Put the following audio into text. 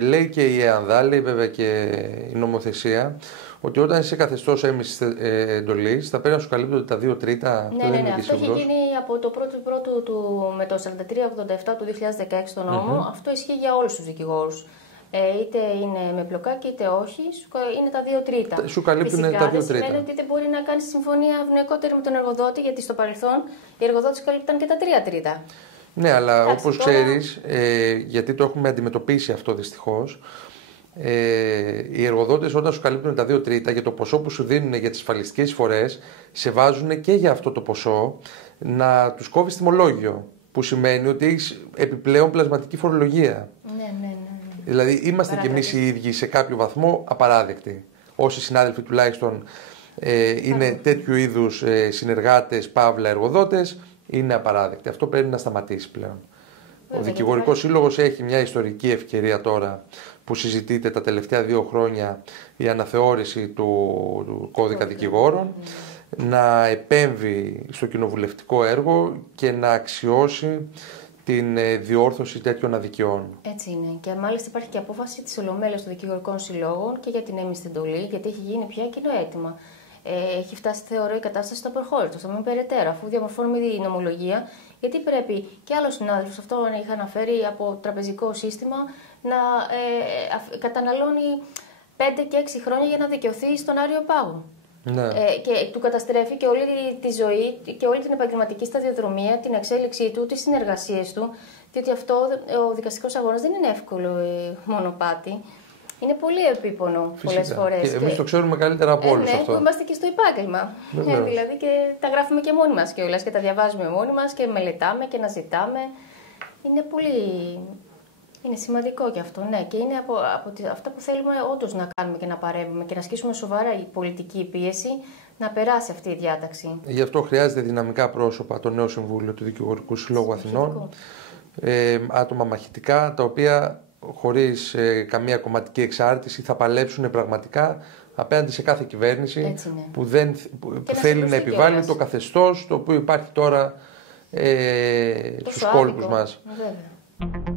λέει και η ΕΑΝΔΑ, λέει βέβαια και η νομοθεσία, ότι όταν είσαι καθεστώς έμεσης εντολής θα πρέπει να σου καλύπτονται τα 2/3. Ναι, αυτό έχει γίνει από το πρώτο του με το 4387 του 2016 το νόμο. Αυτό ισχύει για όλους τους δικηγόρους. Είτε είναι με μπλοκάκι είτε όχι, είναι τα 2/3. Σου καλύπτουν τα 2/3. Δεν σημαίνει ότι δεν μπορεί να κάνει συμφωνία ευνοϊκότερη με τον εργοδότη, γιατί στο παρελθόν οι εργοδότες καλύπταν και τα 3/3. Ναι, αλλά όπως ξέρεις, γιατί το έχουμε αντιμετωπίσει αυτό δυστυχώς, οι εργοδότες όταν σου καλύπτουν τα 2/3 για το ποσό που σου δίνουν για τις ασφαλιστικές εισφορές, σε βάζουν και για αυτό το ποσό να τους κόβεις τιμολόγιο. Που σημαίνει ότι έχεις επιπλέον πλασματική φορολογία. Ναι. Δηλαδή, είμαστε κι εμείς οι ίδιοι σε κάποιο βαθμό απαράδεκτοι. Όσοι συνάδελφοι τουλάχιστον είναι τέτοιου είδους συνεργάτες, παύλα εργοδότες, είναι απαράδεκτοι. Αυτό πρέπει να σταματήσει πλέον. Ο Δικηγορικός Σύλλογος έχει μια ιστορική ευκαιρία τώρα που συζητείται τα τελευταία 2 χρόνια η αναθεώρηση του κώδικα δικηγόρων, να επέμβει στο κοινοβουλευτικό έργο και να αξιώσει την διόρθωση τέτοιων αδικιών. Έτσι είναι. Και μάλιστα υπάρχει και απόφαση της Ολομέλειας των Δικηγορικών Συλλόγων και για την έμμυση εντολή, γιατί έχει γίνει πια κοινό αίτημα. Έχει φτάσει, θεωρώ, η κατάσταση στο απροχώρητο, στο μη περαιτέρω, αφού διαμορφώνουμε η νομολογία, γιατί πρέπει και άλλος συνάδελφος, αυτό είχα αναφέρει από τραπεζικό σύστημα, να καταναλώνει 5 και 6 χρόνια για να δικαιωθεί στον Άριο Πάγο. Ναι. Και του καταστρέφει και όλη τη ζωή και όλη την επαγγελματική σταδιοδρομία, την εξέλιξή του, τις συνεργασίες του, διότι αυτό ο δικαστικός αγώνας δεν είναι εύκολο μονοπάτι. Είναι πολύ επίπονο πολλές φορές. Και εμείς το ξέρουμε καλύτερα από όλους αυτό. Που είμαστε και στο επάγγελμα. Δηλαδή και τα γράφουμε και μόνοι μας κιόλας και τα διαβάζουμε μόνοι μας και μελετάμε και να ζητάμε. Είναι πολύ. Είναι σημαντικό και αυτό, ναι. Και είναι από αυτά που θέλουμε όντως να κάνουμε και να παρέμβουμε και να ασκήσουμε σοβαρά η πολιτική πίεση να περάσει αυτή η διάταξη. Γι' αυτό χρειάζεται δυναμικά πρόσωπα το νέο Συμβούλιο του Δικηγορικού Συλλόγου Αθηνών. Άτομα μαχητικά, τα οποία χωρίς καμία κομματική εξάρτηση θα παλέψουν πραγματικά απέναντι σε κάθε κυβέρνηση που θέλει να επιβάλλει το καθεστώς το οποίο υπάρχει τώρα στους κόλπους μας. Βέβαια.